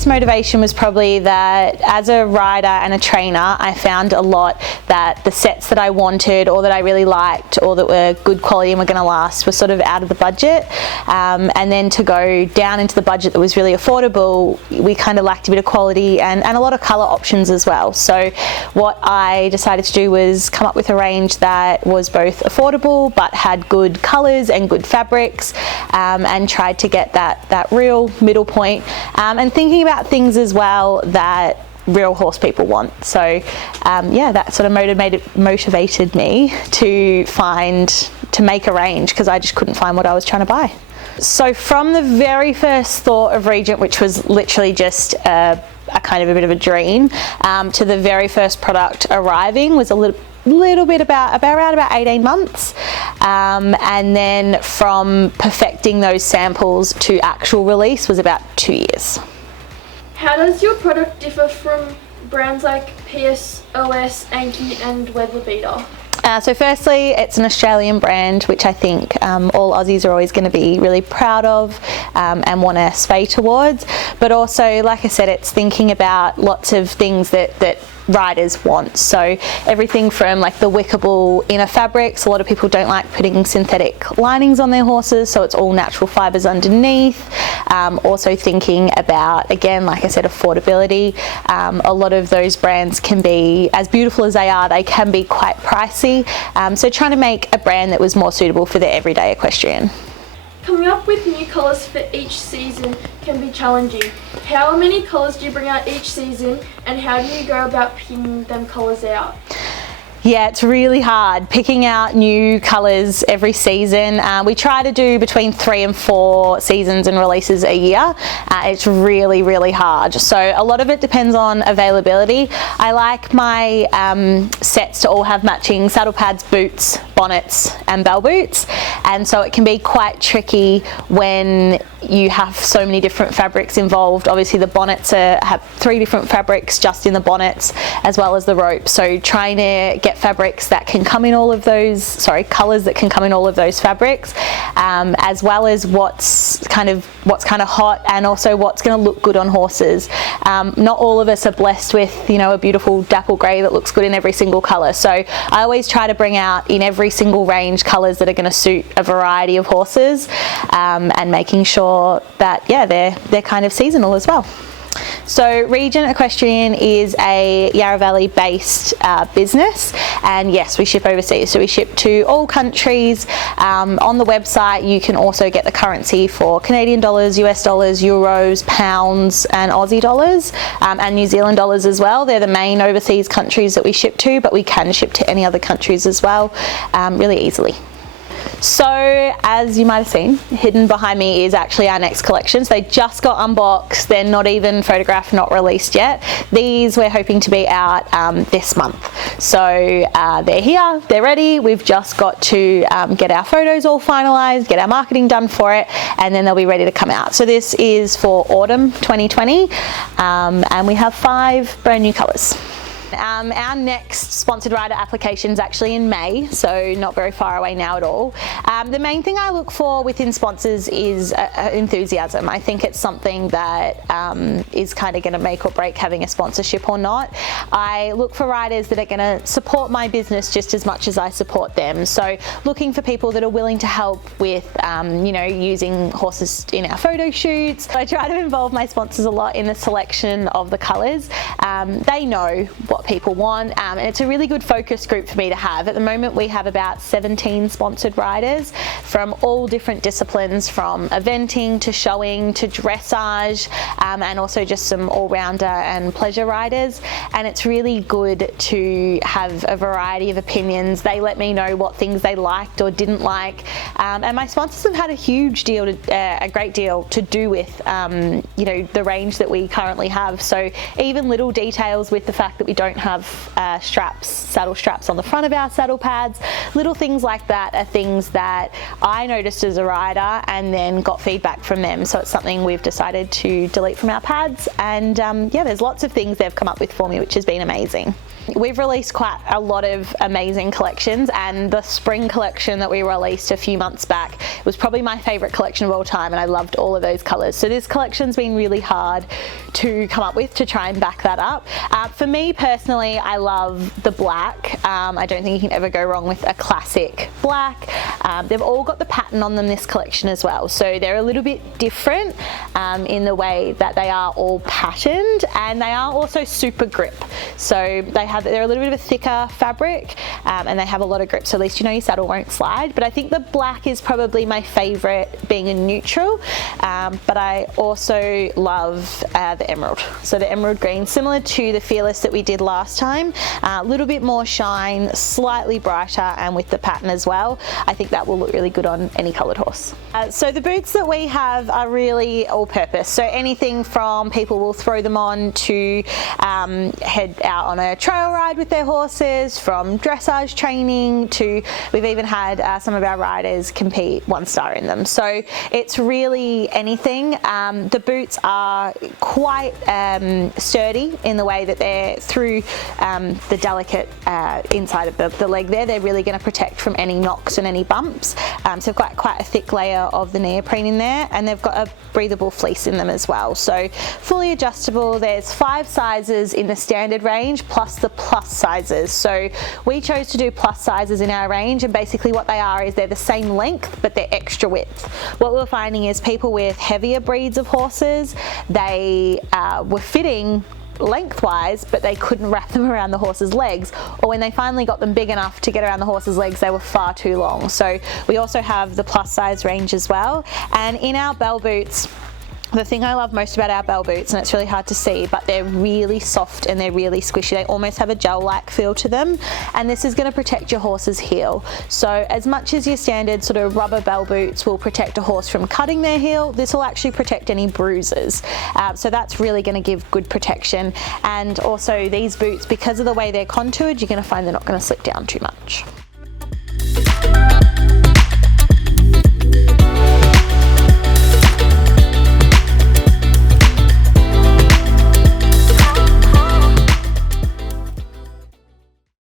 biggest motivation was probably that as a rider and a trainer, I found a lot that the sets that I wanted or that I really liked or that were good quality and were going to last were sort of out of the budget. And then to go down into the budget that was really affordable, we kind of lacked a bit of quality and a lot of colour options as well. So what I decided to do was come up with a range that was both affordable but had good colours and good fabrics, and tried to get that real middle point, and thinking about things as well that real horse people want. So yeah, that sort of motivated me to make a range, because I just couldn't find what I was trying to buy. So from the very first thought of Regent, which was literally just a kind of a bit of a dream, to the very first product arriving was a little bit around about 18 months, and then from perfecting those samples to actual release was about 2 years. How does your product differ from brands like PSOS, Anki and Weather Beater? So firstly, it's an Australian brand, which I think all Aussies are always going to be really proud of and want to sway towards. But also, like I said, it's thinking about lots of things that riders want. So everything from like the wickable inner fabrics. A lot of people don't like putting synthetic linings on their horses, so it's all natural fibres underneath. Also thinking about, again, like I said, affordability. A lot of those brands can be, as beautiful as they are, they can be quite pricey. So trying to make a brand that was more suitable for the everyday equestrian. Coming up with new colours for each season can be challenging. How many colours do you bring out each season, and how do you go about picking them colours out? Yeah, it's really hard picking out new colours every season. We try to do between 3 and 4 seasons and releases a year. It's really, really hard. So a lot of it depends on availability. I like my sets to all have matching saddle pads, boots, bonnets and bell boots, and so it can be quite tricky when you have so many different fabrics involved. Obviously the bonnets have 3 different fabrics just in the bonnets, as well as the rope. So trying to get fabrics that can come in all of those, colours that can come in all of those fabrics, as well as what's kind of hot, and also what's going to look good on horses. Not all of us are blessed with, a beautiful dapple grey that looks good in every single colour. So I always try to bring out in every single range colours that are going to suit a variety of horses, and making sure that they're kind of seasonal as well. So Regent Equestrian is a Yarra Valley based business, and yes, we ship overseas, so we ship to all countries. On the website you can also get the currency for Canadian dollars, US dollars, euros, pounds and Aussie dollars, and New Zealand dollars as well. They're the main overseas countries that we ship to, but we can ship to any other countries as well, really easily. So as you might have seen, hidden behind me is actually our next collections. They just got unboxed. They're not even photographed, not released yet. These we're hoping to be out this month. So they're here, they're ready. We've just got to get our photos all finalised, get our marketing done for it, and then they'll be ready to come out. So this is for autumn 2020, and we have 5 brand new colours. Our next sponsored rider application is actually in May, so not very far away now at all. The main thing I look for within sponsors is enthusiasm. I think it's something that is kind of going to make or break having a sponsorship or not. I look for riders that are going to support my business just as much as I support them. So looking for people that are willing to help with, using horses in our photo shoots. I try to involve my sponsors a lot in the selection of the colours. They know what people want, and it's a really good focus group for me to have. At the moment we have about 17 sponsored riders from all different disciplines, from eventing to showing to dressage, and also just some all-rounder and pleasure riders, and it's really good to have a variety of opinions. They let me know what things they liked or didn't like, and my sponsors have had a great deal to do with the range that we currently have. So even little details with the fact that we don't have saddle straps on the front of our saddle pads, little things like that are things that I noticed as a rider and then got feedback from them. So it's something we've decided to delete from our pads, and there's lots of things they've come up with for me, which has been amazing. We've released quite a lot of amazing collections, and the spring collection that we released a few months back was probably my favourite collection of all time, and I loved all of those colours. So this collection's been really hard to come up with to try and back that up. For me personally, I love the black. I don't think you can ever go wrong with a classic black. They've all got the pattern on them this collection as well, so they're a little bit different in the way that they are all patterned, and they are also super grip. So they're a little bit of a thicker fabric, and they have a lot of grip, so at least you know your saddle won't slide. But I think the black is probably my favourite, being a neutral, but I also love the emerald. So the emerald green, similar to the Fearless that we did last time, a little bit more shine, slightly brighter, and with the pattern as well. I think that will look really good on any coloured horse. So the boots that we have are really all purpose, so anything from people will throw them on to head out on a trail ride with their horses, from dressage training to we've even had some of our riders compete 1-star in them. So it's really anything. The boots are quite sturdy in the way that they're through the delicate inside of the leg there. They're really going to protect from any knocks and any bumps. So they've got quite a thick layer of the neoprene in there, and they've got a breathable fleece in them as well. So fully adjustable. There's 5 sizes in the standard range plus the plus sizes. So we chose to do plus sizes in our range, and basically what they are is they're the same length but they're extra width. What we're finding is people with heavier breeds of horses, they were fitting lengthwise, but they couldn't wrap them around the horse's legs, or when they finally got them big enough to get around the horse's legs, they were far too long. So we also have the plus size range as well. And in our bell boots, the thing I love most about our bell boots, and it's really hard to see, but they're really soft and they're really squishy. They almost have a gel-like feel to them, and this is going to protect your horse's heel. So as much as your standard sort of rubber bell boots will protect a horse from cutting their heel, this will actually protect any bruises. So that's really going to give good protection. And also these boots, because of the way they're contoured, you're going to find they're not going to slip down too much.